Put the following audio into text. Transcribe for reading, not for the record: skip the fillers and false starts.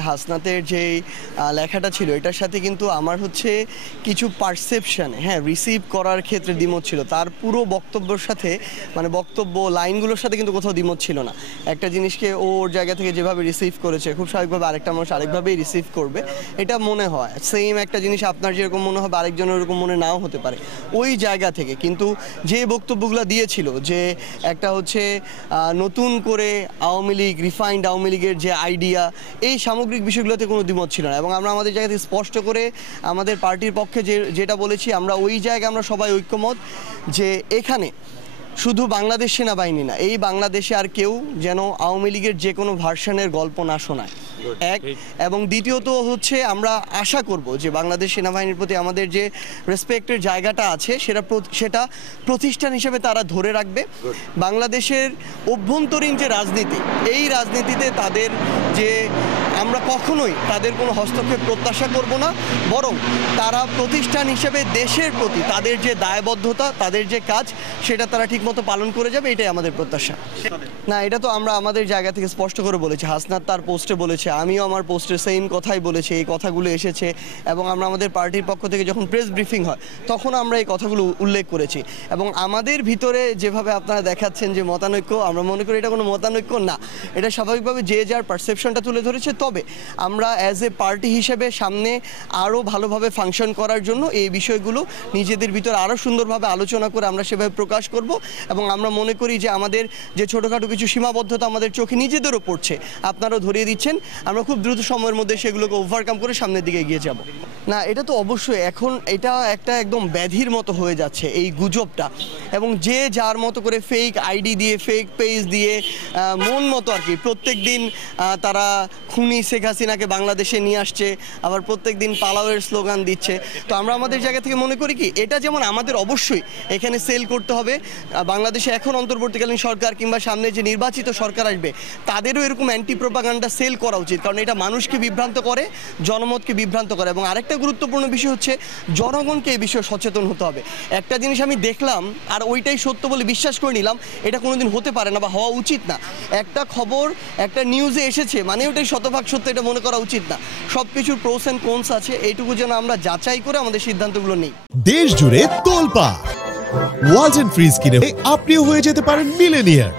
হাসনাতের যে লেখাটা ছিল এটার সাথে কিন্তু আমার হচ্ছে কিছু পারসেপশন রিসিভ করার ক্ষেত্রে দ্বিমত ছিল। তার পুরো বক্তব্যের সাথে মানে বক্তব্য লাইনগুলোর সাথে কিন্তু কোথাও দ্বিমত ছিল না। একটা জিনিসকে ওর জায়গা থেকে যেভাবে রিসিভ করেছে খুব স্বাভাবিকভাবে আরেকটা মানুষ আরেকভাবেই রিসিভ করবে, এটা মনে হয়। সেম একটা জিনিস আপনার যেরকম মনে হবে আরেকজনের ওরকম মনে নাও হতে পারে ওই জায়গা থেকে। কিন্তু যে বক্তব্যগুলো দিয়েছিল যে একটা হচ্ছে নতুন করে আওয়ামী লীগ, রিফাইন্ড আওয়ামী লীগের যে আইডিয়া, এই সামগ্রিক বিষয়গুলোতে কোনো দ্বিমত ছিল না। এবং আমরা আমাদের জায়গা থেকে স্পষ্ট করে আমাদের পার্টির পক্ষে যেটা বলেছি, আমরা ওই জায়গায় আমরা সবাই ঐক্যমত যে এখানে শুধু বাংলাদেশ সেনাবাহিনী না, এই বাংলাদেশে আর কেউ যেন আওয়ামী লীগের যে কোনো ভার্সনের গল্প না শোনায়, এক। এবং দ্বিতীয়ত হচ্ছে আমরা আশা করব যে বাংলাদেশ সেনাবাহিনীর প্রতি আমাদের যে রেসপেক্টের জায়গাটা আছে সেটা প্রতিষ্ঠান হিসেবে তারা ধরে রাখবে। বাংলাদেশের অভ্যন্তরীণ যে রাজনীতি, এই রাজনীতিতে তাদের যে আমরা কখনোই তাদের কোনো হস্তক্ষেপ প্রত্যাশা করব না, বরং তারা প্রতিষ্ঠান হিসেবে দেশের প্রতি তাদের যে দায়বদ্ধতা, তাদের যে কাজ, সেটা তারা ঠিকমতো পালন করে যাবে, এটাই আমাদের প্রত্যাশা। না, এটা তো আমরা আমাদের জায়গা থেকে স্পষ্ট করে বলেছি। হাসনাত তার পোস্টে বলেছে, আমিও আমার পোস্টে সেম কথাই বলেছি, এই কথাগুলো এসেছে। এবং আমরা আমাদের পার্টির পক্ষ থেকে যখন প্রেস ব্রিফিং হয় তখন আমরা এই কথাগুলো উল্লেখ করেছি। এবং আমাদের ভিতরে যেভাবে আপনারা দেখাচ্ছেন যে মতানৈক্য, আমরা মনে করি এটা কোনো মতানৈক্য না, এটা স্বাভাবিকভাবে যে যার পারসেপশনটা তুলে ধরেছে। তবে আমরা অ্যাজ এ পার্টি হিসেবে সামনে আরও ভালোভাবে ফাংশন করার জন্য এই বিষয়গুলো নিজেদের ভিতরে আরও সুন্দরভাবে আলোচনা করে আমরা সেভাবে প্রকাশ করব। এবং আমরা মনে করি যে আমাদের যে ছোটোখাটো কিছু সীমাবদ্ধতা আমাদের চোখে নিজেদেরও পড়ছে, আপনারাও ধরিয়ে দিচ্ছেন, আমরা খুব দ্রুত সময়ের মধ্যে সেগুলোকে ওভারকাম করে সামনের দিকে এগিয়ে যাব। না, এটা তো অবশ্যই এখন এটা একটা একদম ব্যাধির মতো হয়ে যাচ্ছে এই গুজবটা। এবং যে যার মতো করে ফেক আইডি দিয়ে, ফেক পেজ দিয়ে মন মতো আর কি প্রত্যেক দিন তারা খুনি শেখ হাসিনাকে বাংলাদেশে নিয়ে আসছে, আবার প্রত্যেক দিন পালাওয়ের স্লোগান দিচ্ছে। তো আমরা আমাদের জায়গা থেকে মনে করি কি, এটা যেমন আমাদের অবশ্যই এখানে সেল করতে হবে, বাংলাদেশে এখন অন্তর্বর্তীকালীন সরকার কিংবা সামনে যে নির্বাচিত সরকার আসবে তাদেরও এরকম অ্যান্টি প্রোপাগান্ডা সেল করা উচিত, কারণ এটা মানুষকে বিভ্রান্ত করে, জনমতকে বিভ্রান্ত করে। এবং আরেকটা গুরুত্বপূর্ণ বিষয় হচ্ছে জনগণকে এই বিষয়ে সচেতন হতে হবে। একটা জিনিস আমি দেখলাম আর ওইটাই সত্য বলে বিশ্বাস করে নিলাম, এটা কোনোদিন হতে পারে না বা হওয়া উচিত না। একটা খবর একটা নিউজে এসেছে মানে ওটাই শতভাগ সত্য, এটা মনে করা উচিত না। সব কিছুর প্রোস অ্যান্ড কোনস আছে, এইটুকু যেন আমরা যাচাই করে আমাদের সিদ্ধান্তগুলো নিই। দেশ জুড়ে তোলপাড় ওয়ালটন ফ্রিজ কিনে আপনিও হয়ে যেতে পারেন মিলেনিয়ার।